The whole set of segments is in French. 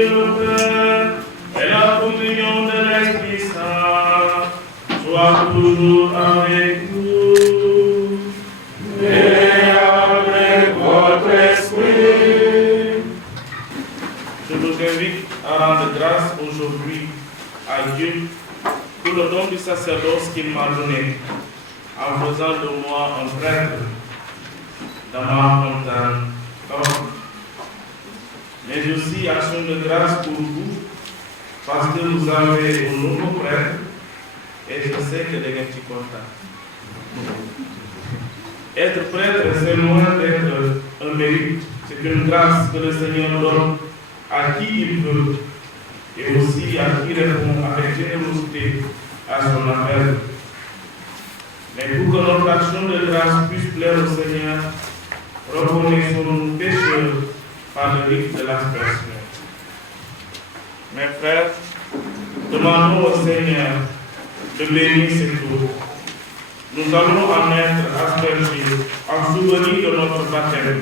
Dieu le Père et la communion de l'Esprit Saint soit toujours avec vous. Et avec votre esprit. Je vous invite à rendre grâce aujourd'hui à Dieu pour le don du sacerdoce qu'il m'a donné, en faisant de moi un prêtre dans ma montagne. Mais aussi action de grâce pour vous, parce que vous avez un nouveau prêtre, et je sais que les gens qui comptent. Être prêtre, c'est loin d'être un mérite, c'est une grâce que le Seigneur donne à qui il veut, et aussi à qui répond avec générosité à son appel. Mais pour que notre action de grâce puisse plaire au Seigneur, reconnaissons-nous pécheurs par le rite de l'aspersion. Mes frères, demandons au Seigneur de bénir cette eau. Nous allons en être aspergés en souvenir de notre baptême.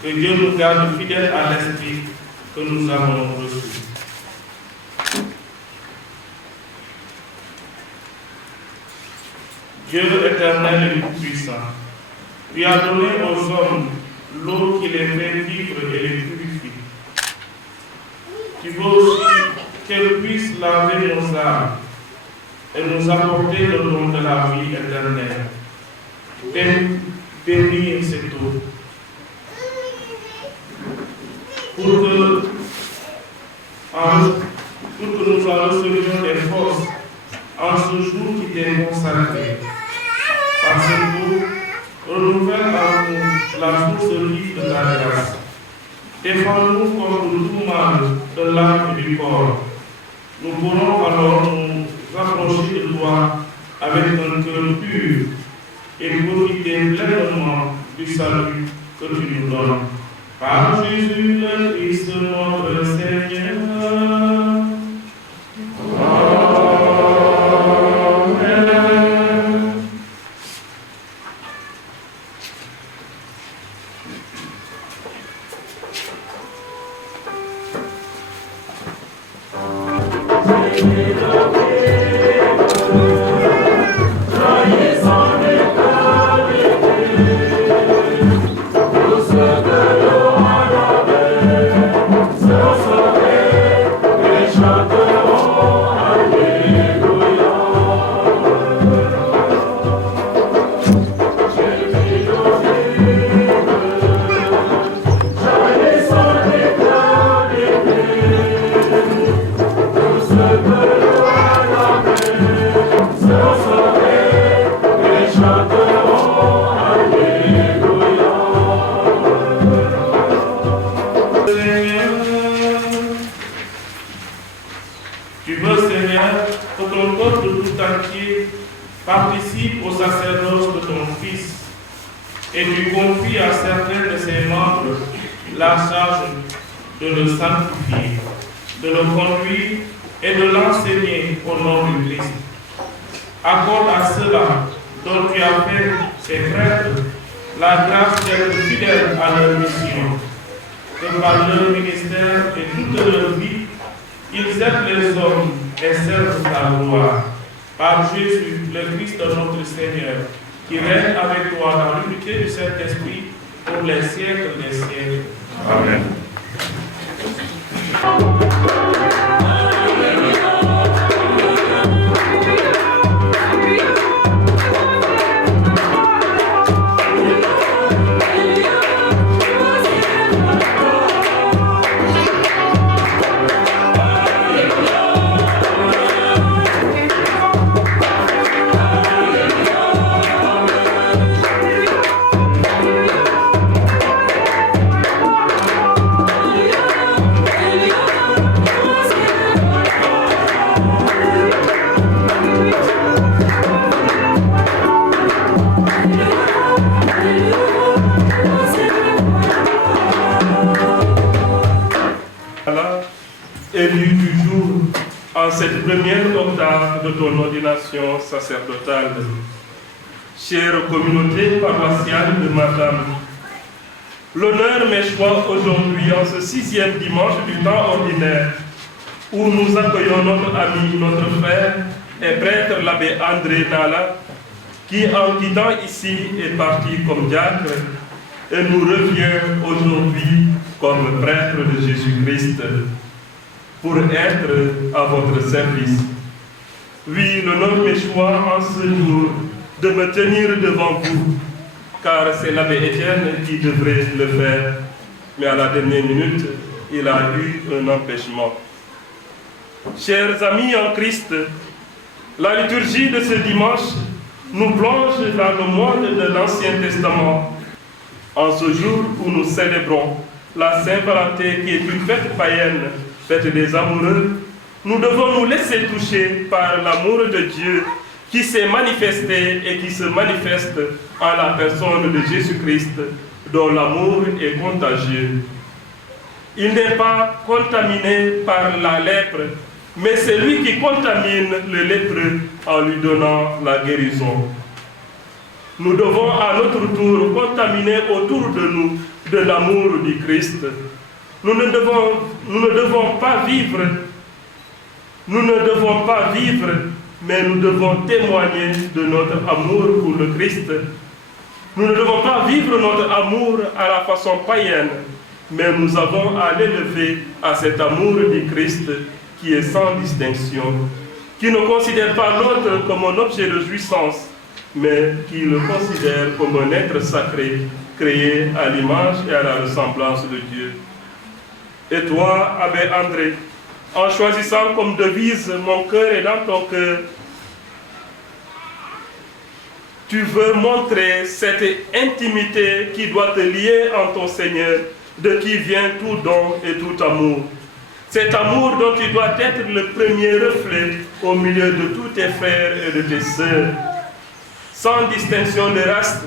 Que Dieu nous garde fidèles à l'esprit que nous avons reçu. Dieu éternel et tout-puissant, tu as donné aux hommes l'eau qui les fait vivre et les purifie. Tu veux aussi qu'elle puisse laver nos âmes et nous apporter le don de la vie éternelle. Bénis cette eau pour que nous en recevions des forces en ce jour qui t'est consacré. Par cette eau, renouvelle à nous la source vive de ta grâce. Défends-nous contre tout mal de l'âme et du corps. Nous pourrons alors nous approcher de toi avec un cœur pur et profiter pleinement du salut que tu nous donnes. Par Jésus le Christ notre Seigneur. Tu veux, Seigneur, que ton peuple tout entier participe au sacerdoce de ton Fils et tu confies à certains de ses membres la charge de le sanctifier, de le conduire et de l'enseigner au nom du Christ. Accorde à ceux-là dont tu as fait ces prêtres la grâce d'être fidèles à leur mission, que par leur ministère et toute leur vie, ils aident les hommes et servent ta gloire. Par Jésus, le Christ notre Seigneur, qui règne avec toi dans l'unité du Saint-Esprit pour les siècles des siècles. Amen. Élu du jour en cette première octave de ton ordination sacerdotale. Chère communauté paroissiale de Madame, L'honneur m'est choix aujourd'hui, en ce 6e dimanche du temps ordinaire, où nous accueillons notre ami, notre frère et prêtre, l'abbé André Nala, qui en quittant ici est parti comme diacre et nous revient aujourd'hui comme prêtre de Jésus-Christ pour être à votre service. Oui, l'honneur m'est choix en ce jour de me tenir devant vous, car c'est l'abbé Étienne qui devrait le faire, mais à la dernière minute, il a eu un empêchement. Chers amis en Christ, la liturgie de ce dimanche nous plonge dans le monde de l'Ancien Testament. En ce jour où nous célébrons la Saint-Valentin, qui est une fête païenne, fête des amoureux, nous devons nous laisser toucher par l'amour de Dieu qui s'est manifesté et qui se manifeste en la personne de Jésus-Christ, dont l'amour est contagieux. Il n'est pas contaminé par la lèpre, mais c'est lui qui contamine le lépreux en lui donnant la guérison. Nous devons à notre tour contaminer autour de nous de l'amour du Christ. Nous ne devons pas vivre, mais nous devons témoigner de notre amour pour le Christ. Nous ne devons pas vivre notre amour à la façon païenne, mais nous avons à l'élever à cet amour du Christ qui est sans distinction, qui ne considère pas l'autre comme un objet de jouissance, mais qui le considère comme un être sacré, créé à l'image et à la ressemblance de Dieu. Et toi, abbé André, en choisissant comme devise « Mon cœur est dans ton cœur », tu veux montrer cette intimité qui doit te lier en ton Seigneur, de qui vient tout don et tout amour. Cet amour dont tu dois être le premier reflet au milieu de tous tes frères et de tes sœurs, sans distinction de race,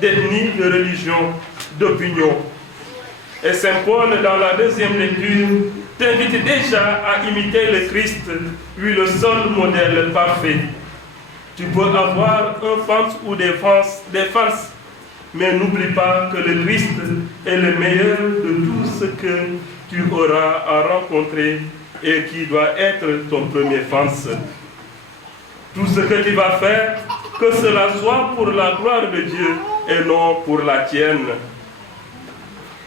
d'ethnie, de religion, d'opinion. Et Saint Paul, dans la deuxième lecture, t'invite déjà à imiter le Christ, lui le seul modèle parfait. Tu peux avoir un fans ou des fans, mais n'oublie pas que le Christ est le meilleur de tout ce que tu auras à rencontrer et qui doit être ton premier fans. Tout ce que tu vas faire, que cela soit pour la gloire de Dieu et non pour la tienne.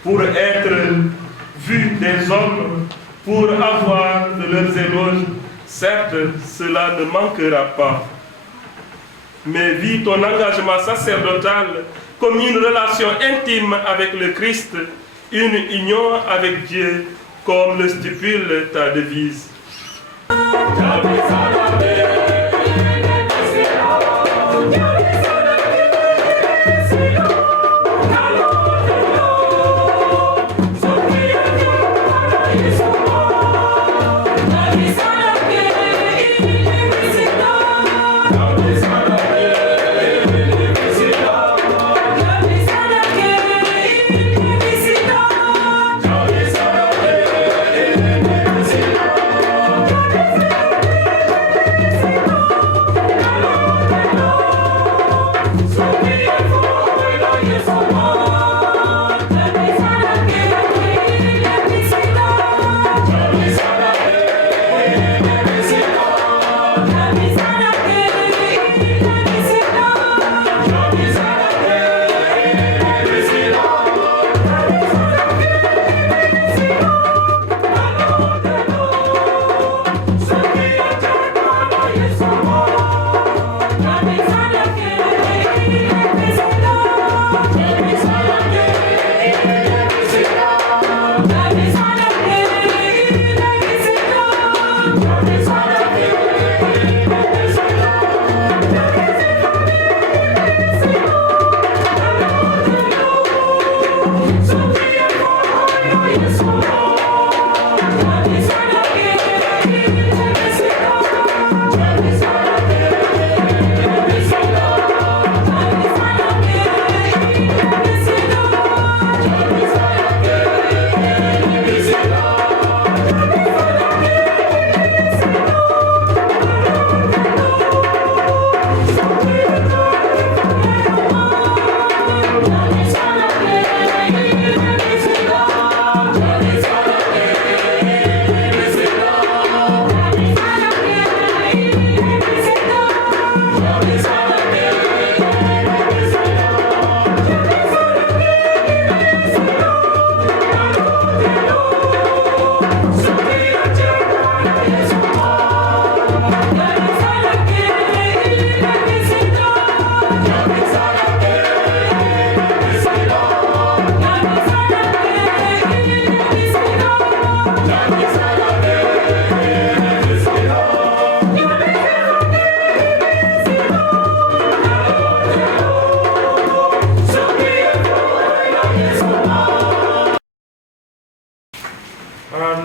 Pour être vu des hommes, pour avoir de leurs éloges, certes, cela ne manquera pas. Mais vis ton engagement sacerdotal comme une relation intime avec le Christ, une union avec Dieu, comme le stipule ta devise.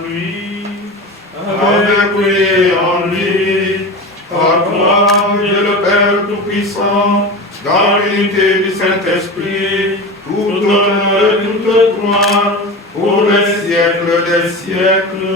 lui, avec lui et en lui, à toi, Dieu le Père Tout-Puissant, dans l'unité du Saint-Esprit, tout honneur et toute gloire, pour les siècles des siècles.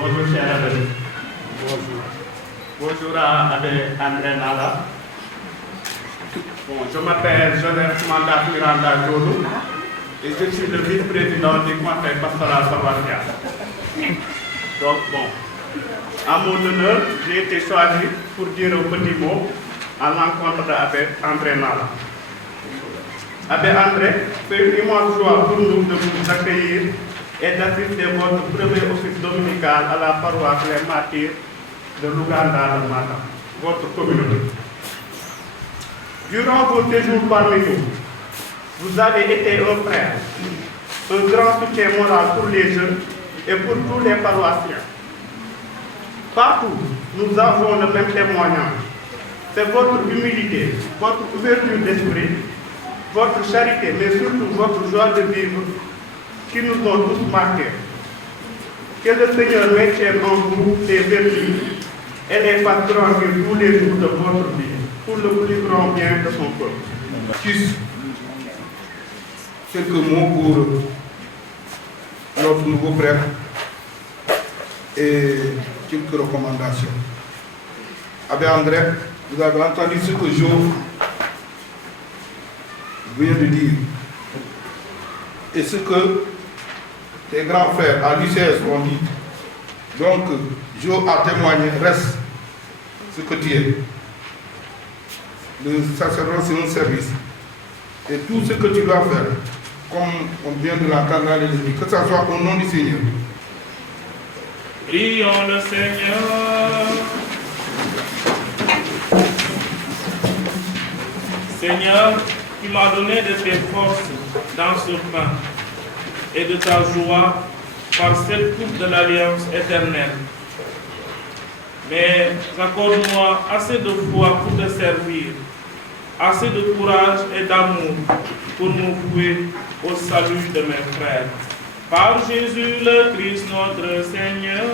Bonjour chers amis. Bonjour. Bonjour à Abbé André Nala. Bon, je m'appelle Joseph Manda Miranda Jolo et je suis le vice-président du conseil pastoral paroissial. Donc bon, à mon honneur, j'ai été choisi pour dire un petit mot à l'encontre d'Abbé André Nala. Abbé André, c'est une immense joie pour nous de vous accueillir et d'assister à votre premier office dominical à la paroisse Les Martyrs de l'Ouganda de Matam, votre communauté. Durant vos séjours parmi nous, vous avez été un frère, un grand soutien moral pour les jeunes et pour tous les paroissiens. Partout, nous avons le même témoignage. C'est votre humilité, votre ouverture d'esprit, votre charité, mais surtout votre joie de vivre qui nous ont tous marqués. Que le Seigneur maintienne en vous les vertus et les fasse grandir tous les jours de votre vie, pour le plus grand bien de son peuple. Juste quelques mots pour notre nouveau prêtre et quelques recommandations. Abbé André, vous avez entendu ce que Jo vient de dire et ce que tes grands frères à l'UCS ont dit. Donc, Jo a témoigné, reste ce que tu es. Le sacerdoce, c'est un service. Et tout ce que tu dois faire, comme on vient de l'entendre dans les livres, que ce soit au nom du Seigneur. prions le Seigneur. Seigneur, tu m'as donné de tes forces dans ce pain et de ta joie par cette coupe de l'alliance éternelle. Mais accorde-moi assez de foi pour te servir, assez de courage et d'amour pour me vouer au salut de mes frères. Par Jésus le Christ notre Seigneur.